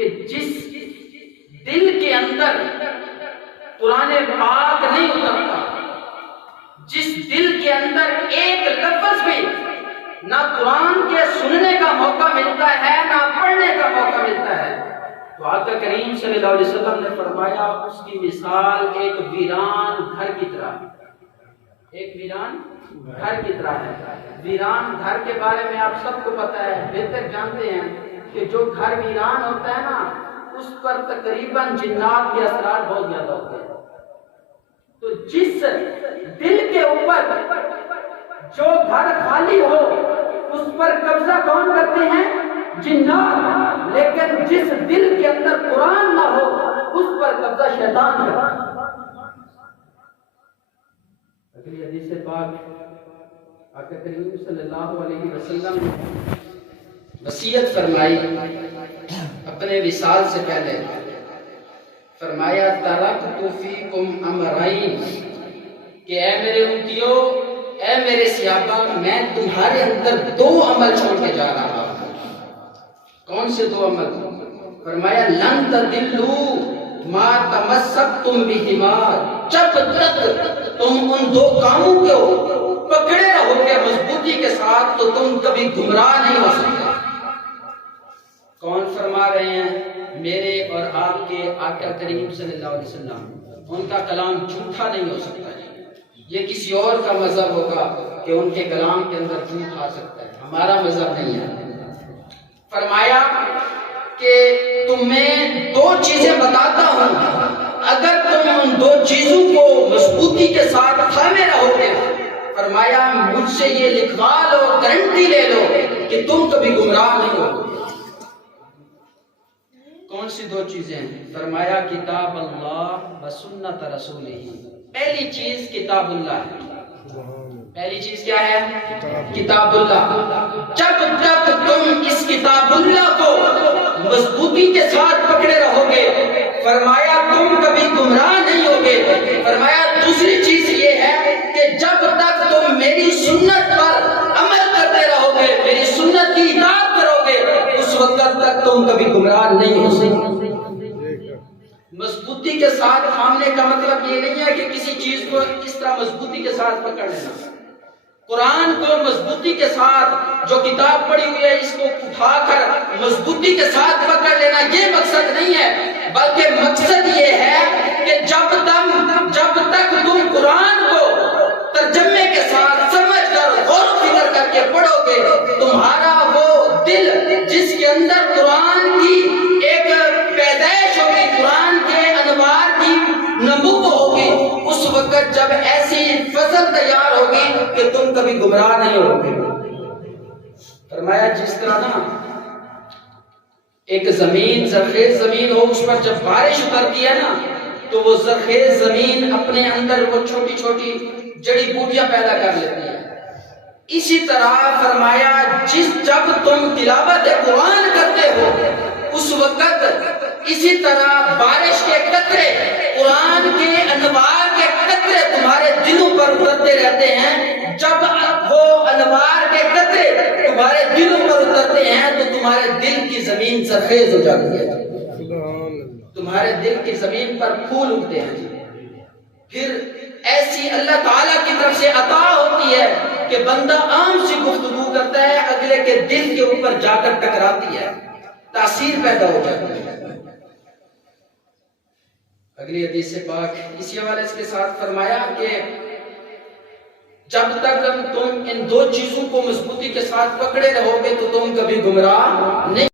کہ جس دل کے اندر قرآن پاک نہیں اترتا، جس دل کے اندر ایک لفظ بھی نہ قرآن کے سننے کا موقع ملتا ہے نہ پڑھنے کا موقع ملتا ہے، تو آقا کریم صلی اللہ علیہ وسلم نے فرمایا اس کی مثال ایک ویران گھر کی طرح ہے۔ ایک ویران گھر کی طرح ہے۔ ویران گھر کے بارے میں آپ سب کو پتہ ہے، بہتر جانتے ہیں کہ جو گھر ویران ہوتا ہے نا اس پر تقریباً جنات کے اثرات بہت زیادہ ہوتے ہیں۔ تو جس دل کے اوپر جو گھر خالی ہو اس پر قبضہ کون کرتے ہیں؟ جنات۔ لیکن جس دل کے اندر قرآن نہ ہو اس پر قبضہ شیطان کرتا ہے۔ اگلی حدیث پاک آقا کریم صلی اللہ علیہ وسلم نے وصیت فرمائی اپنے وصال سے پہلے، فرمایا ترکت فیکم امرین، کہ اے میرے امتیو، اے میرے صحابہ، میں تمہارے اندر دو عمل چھوڑ کے جا رہا ہوں۔ کون سے دو عمل؟ فرمایا لن تضلوا ما تمسکتم بہما، جب تک تم ان دو کاموں کو پکڑے رہو گے مضبوطی کے ساتھ تو تم کبھی گمراہ نہیں ہو سکتے۔ کون فرما رہے ہیں؟ میرے اور آپ کے آقا کریم صلی اللہ علیہ وسلم۔ ان کا کلام جھوٹا نہیں ہو سکتا، یہ کسی اور کا مذہب ہوگا کہ ان کے کلام کے اندر جھوٹ آ سکتا ہے، ہمارا مذہب نہیں ہے۔ فرمایا کہ تمہیں دو چیزیں بتاتا ہوں، اگر تم ان دو چیزوں کو مضبوطی کے ساتھ تھامے رہو گے، فرمایا مجھ سے یہ لکھوا لو، گارنٹی لے لو کہ تم کبھی گمراہ نہیں ہوگے۔ کون سی دو چیزیں ہیں؟ فرمایا کتاب اللہ و سنت رسولہ۔ پہلی چیز کتاب اللہ ہے۔ پہلی چیز کیا ہے؟ کتاب اللہ۔ جب تک تم اس کتاب اللہ کو مضبوطی کے ساتھ پکڑے رہو گے، فرمایا تم کبھی گمراہ نہیں ہوگے۔ فرمایا دوسری چیز یہ ہے کہ جب تک تم میری سنت پر عمل کرتے رہو گے، میری سنت کی اطاعت کرو گے، اس وقت تک تم کبھی گمراہ نہیں ہو سکتے۔ مضبوطی کے ساتھ تھامنے کا مطلب یہ نہیں ہے کہ کسی چیز کو اس طرح مضبوطی کے ساتھ پکڑ لینا۔ قرآن کو مضبوطی کے ساتھ، جو کتاب پڑھی ہوئی ہے اس کو اٹھا کر مضبوطی کے ساتھ پکڑ لینا، یہ مقصد نہیں ہے، بلکہ مقصد یہ ہے کہ جب تک تم قرآن کو ترجمے کے ساتھ سمجھ کر غور و فکر کر کے پڑھو گے، تمہارا وہ دل جس کے اندر قرآن کی ایک پیدائش ہوگی، قرآن کے انوار کی نمو ہوگی، اس وقت جب ایسی فصل تیار ہوگی کہ تم کبھی گمراہ نہیں ہوگے۔ فرمایا جس طرح نا ایک زمین زرخیز زمین ہو، اس پر جب بارش اترتی ہے نا تو وہ زرخیز زمین اپنے اندر وہ چھوٹی چھوٹی جڑی بوٹیاں پیدا کر لیتی ہے۔ اسی طرح فرمایا جب تم تلاوت قرآن کرتے ہو اس وقت اسی طرح بارش کے قطرے، قرآن کے انوار کے قطرے تمہارے دلوں پر اترتے رہتے ہیں۔ جب وہ انوار کے قطرے تمہارے دلوں پر اترتے ہیں تو تمہارے دل کی زمین زرخیز ہو جاتی ہے، تمہارے دل کی زمین پر پھول اگتے ہیں۔ پھر ایسی اللہ تعالیٰ کی طرف سے عطا ہوتی ہے کہ بندہ عام سی گفتگو کرتا ہے، اگلے کے دل کے اوپر جا کر ٹکراتی ہے، تاثیر پیدا ہو جاتی ہے۔ اگلی حدیث پاک اسی حوالے کے ساتھ فرمایا کہ جب تک تم ان دو چیزوں کو مضبوطی کے ساتھ پکڑے رہو گے تو تم کبھی گمراہ نہیں